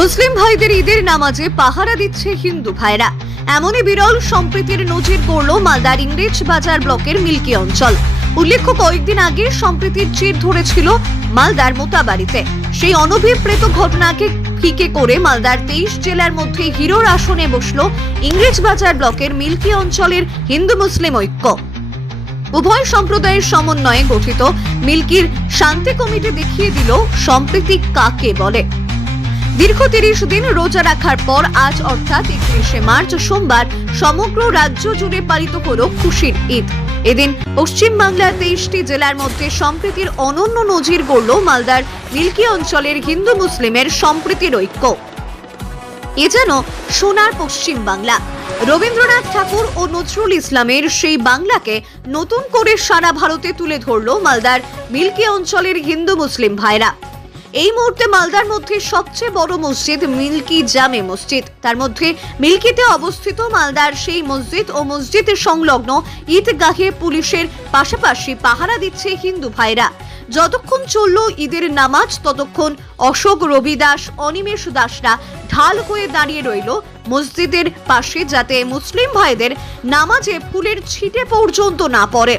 মুসলিম ভাইদের ঈদের নামাজে পাহারা দিচ্ছে হিন্দু ভাইরা। এমনই বিরল সম্প্রীতির নজির করল মালদার ইংরেজ বাজার ব্লকের মিল্কি অঞ্চল। উল্লেখ্য, কয়েকদিন আগে সম্প্রীতির চির ধরেছিল মালদার মোতাবাড়িতে। সেই অনভিপ্রেত ঘটনাকে ফিকে করে মালদার তেইশ জেলার মধ্যে হিরোর আসনে বসল ইংরেজ বাজার ব্লকের মিল্কি অঞ্চলের হিন্দু মুসলিম ঐক্য। উভয় সম্প্রদায়ের সমন্বয়ে গঠিত মিল্কির শান্তি কমিটি দেখিয়ে দিল সম্প্রীতি কাকে বলে। দীর্ঘ তিরিশ দিন রোজা রাখার পর আজ অর্থাৎ একত্রিশে মার্চ সোমবার সমগ্র রাজ্য জুড়ে পালিত হল খুশির ঈদ। এদিন পশ্চিম বাংলার তেইশটি জেলার মধ্যে সম্প্রীতির অনন্য নজির গড়ল মালদার মিল্কি অঞ্চলের হিন্দু মুসলিমের সম্প্রীতির ঐক্য। এ যেন সোনার পশ্চিম বাংলা। রবীন্দ্রনাথ ঠাকুর ও নজরুল ইসলামের সেই বাংলাকে নতুন করে সারা ভারতে তুলে ধরল মালদার মিল্কি অঞ্চলের হিন্দু মুসলিম ভাইরা। এই মুহূর্তে মালদার মধ্যে সবচেয়ে বড় মসজিদ মিল্কি জামে মসজিদ। তার মধ্যে মিল্কিতে অবস্থিত মালদার সেই মসজিদ ও মসজিদের সংলগ্ন ঈদগাহে পুলিশের পাশাপাশি পাহারা দিচ্ছে হিন্দু ভাইরা। যতক্ষণ চলল ঈদের নামাজ, ততক্ষণ অশোক রবি দাস অনিমেষ দাসরা ঢাল হয়ে দাঁড়িয়ে রইল মসজিদের পাশে যাতে মুসলিম ভাইদের নামাজে ফুলের ছিটে পর্যন্ত না পড়ে।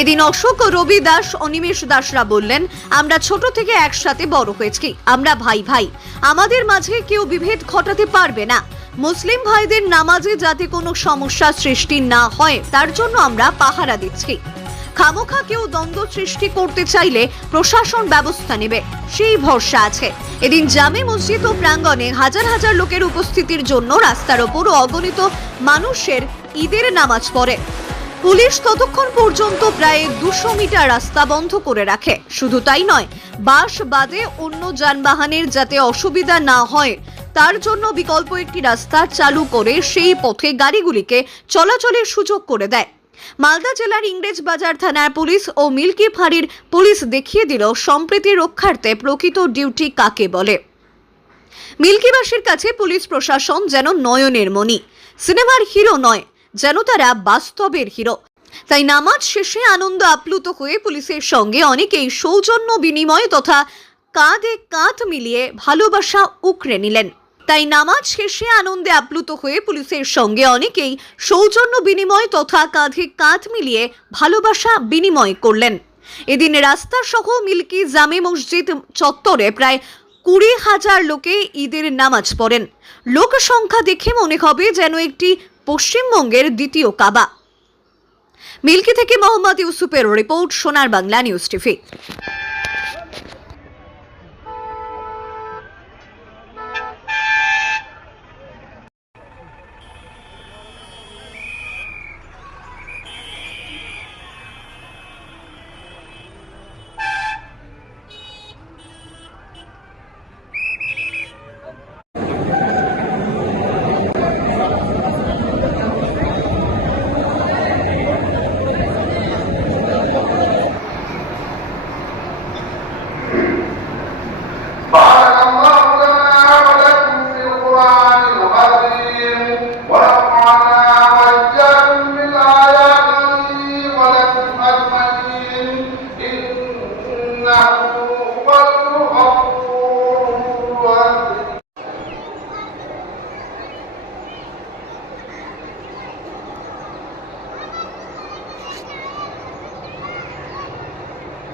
এদিন অশোক রবি দাস অনিমেষ দাসরা বললেন, আমরা ছোট থেকে একসাথে বড় হয়েছি। আমরা ভাই ভাই। আমাদের মাঝে কেউ বিভেদ ঘটাতে পারবে না। মুসলিম ভাইদের নামাজে যাতে কোনো সমস্যা সৃষ্টি না হয়, তার জন্য আমরা পাহারা দিচ্ছি। খামোখা কেউ দ্বন্দ্ব সৃষ্টি করতে চাইলে প্রশাসন ব্যবস্থা নেবে। সেই ভরসা আছে। এদিন জামে মসজিদ ও প্রাঙ্গণে হাজার হাজার লোকের উপস্থিতির জন্য রাস্তার ওপর অগণিত মানুষের ঈদের নামাজ পড়ে। পুলিশ ততক্ষণ পর্যন্ত প্রায় দুশো মিটার রাস্তা বন্ধ করে রাখে। শুধু তাই নয়, বাস বাদে অন্য যানবাহনের যাতে অসুবিধা না হয়, তার জন্য বিকল্প একটি রাস্তা চালু করে সেই পথে গাড়িগুলিকে চলাচলের সুযোগ করে দেয়। মালদা জেলার ইংরেজ বাজার থানার পুলিশ ও মিল্কি ফাঁড়ির পুলিশ দেখিয়ে দিল সম্প্রীতি রক্ষার্থে প্রকৃত ডিউটি কাকে বলে। মিল্কিবাসীর কাছে পুলিশ প্রশাসন যেন নয়নের মণি। সিনেমার হিরো নয় যেন তারা বাস্তবের হিরো। তাই নামাজ শেষে আনন্দ আপ্লুত হয়ে পুলিশের সঙ্গে অনেকেই সৌজন্য বিনিময় তথা কাঁধে কাঁধ মিলিয়ে ভালোবাসা উকড়ে নিলেন। তাই নামাজ শেষে আনন্দে আপ্লুত হয়ে পুলিশের সঙ্গে অনেকেই সৌজন্য বিনিময় তথা কাঁধে কাঁধ মিলিয়ে ভালোবাসা বিনিময় করলেন। এদিন রাস্তা সহ মিল্কি জামে মসজিদ চত্বরে প্রায় কুড়ি হাজার লোকে ঈদের নামাজ পড়েন। লোক সংখ্যা দেখে মনে হবে যেন একটি পশ্চিমবঙ্গের দ্বিতীয় কাবা। মিল্কি থেকে মোহাম্মদ ইউসুফের রিপোর্ট সোনার বাংলা নিউজ টিভি।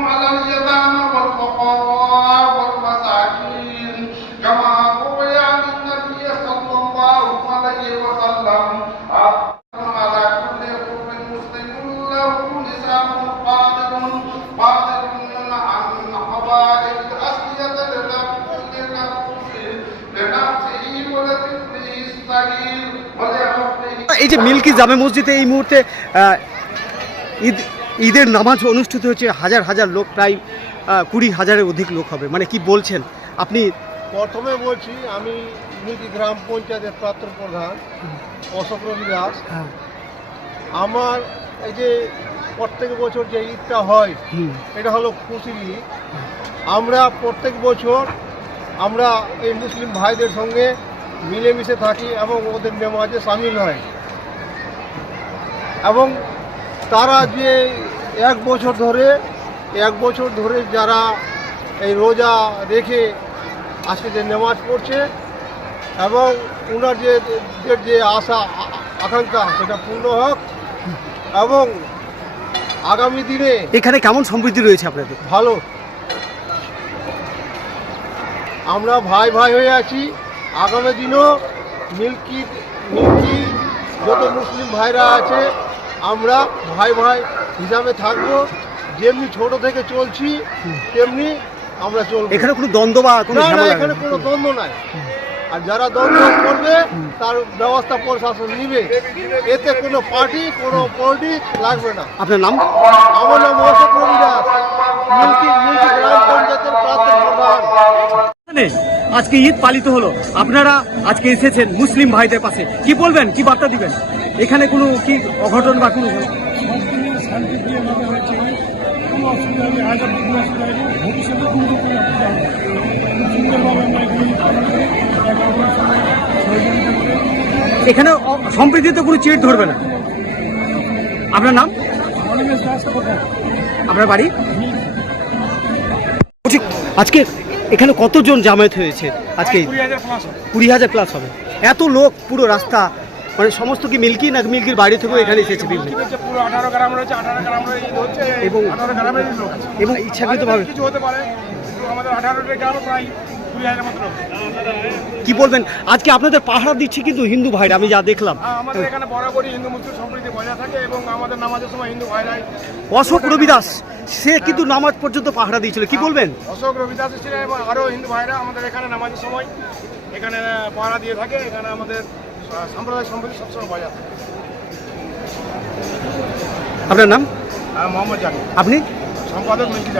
على اليتامى والفقراء والمساكين كما روي عن النبي صلى الله عليه وسلم على كل حر مسلم له لسان قادر قادر عن حوائج الأسئلة لنفسه لنفسه ولطفله الصغير ولعقله এই যে মিল্কি জামে মসজিদে এই মুহূর্তে আহ, ঈদ ঈদের নামাজ অনুষ্ঠিত হচ্ছে হাজার হাজার লোক প্রায় কুড়ি হাজারের অধিক লোক হবে। মানে কি বলছেন? আপনি প্রথমে বলছি আমি মিল্কি গ্রাম পঞ্চায়েতের প্রাক্তন প্রধান অশোক রবি দাস। হ্যাঁ, আমার এই যে প্রত্যেক বছর যে ঈদটা হয় এটা হলো খুশির ঈদ। আমরা প্রত্যেক বছর আমরা এই মুসলিম ভাইদের সঙ্গে মিলেমিশে থাকি এবং ওদের নেমাজে সামিল হয়। এবং তারা যে এক বছর ধরে এক বছর ধরে যারা এই রোজা রেখে আজকে যে নেমাজ পড়ছে এবং ওনার যে যে আশা আকাঙ্ক্ষা সেটা পূর্ণ হোক এবং আগামী দিনে এখানে কেমন সমৃদ্ধি রয়েছে আপনাদের? ভালো। আমরা ভাই ভাই হয়ে আছি। আগামী দিনও মিল্কি মিল্কি যত মুসলিম ভাইরা আছে আমরা ভাই ভাই হিসাবে থাকব। যেমনি ছোট থেকে চলছি তেমনি আমরা চলবো। এখানে কোনো দ্বন্দ্ব বা কোনো না না এখানে কোনো দ্বন্দ্ব নাই। আর যারা দ্বন্দ্ব করবে তার ব্যবস্থা প্রশাসন নিবে। এতে কোনো পার্টি কোনো পলিটিক্স লাগবে না। আপনার নাম? আমার নাম অশোক গ্রাম পঞ্চায়েতের প্রাক্তন প্রধান। আজকে ঈদ পালিত হলো। আপনারা আজকে এসেছেন মুসলিম ভাইদের পাশে। কি বলবেন? কি বার্তা দিবেন? এখানে কোনো কি অঘটন বা কোনো এখানে সম্প্রীতিতে কোনো চেট ধরবে না। আপনার নাম? আপনার বাড়ি? আজকে এখানে কতজন জামায়াত হয়েছে? আজকে কুড়ি হাজার প্লাস হবে। এত লোক পুরো রাস্তা মানে সমস্ত কি মিল্কি না মিল্কির বাড়ি থেকেও এখানে এসেছে বিভিন্ন? পুরো আঠারো গ্রাম রয়েছে আঠারো এবং- আঠারো গ্রামের লোক আছে। এবং ইচ্ছাকৃতভাবে? কিছু হতে পারে আমাদের আঠারোটা গ্রামে প্রায় কি বলবেন? আজকে আপনাদের পাহারা দিচ্ছে কিন্তু হিন্দু ভাইরা আমি যা দেখলাম। হ্যাঁ, আমাদের এখানে বরাবরই হিন্দু মুসলিম সম্প্রীতি বজায় থাকে এবং আমাদের নামাজের সময় হিন্দু ভাইরাই অশোক রবিদাস সে কিন্তু নামাজ পর্যন্ত পাহারা দিয়েছিল কি বলবেন? অশোক রবিদাস ছিলেন এবং আরও হিন্দু ভাইরা আমাদের এখানে নামাজের সময় এখানে পাহারা দিয়ে থাকে এখানে আমাদের সাম্প্রদায়িক সবসময় বজায় থাকে। আপনার নাম? মোহাম্মদ জানি আপনি? সম্পাদক মিল্কি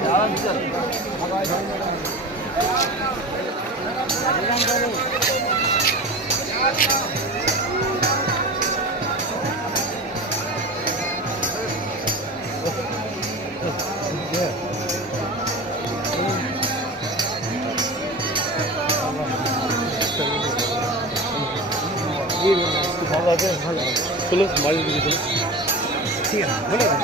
জাহান ঠিক আছে ধন্যবাদ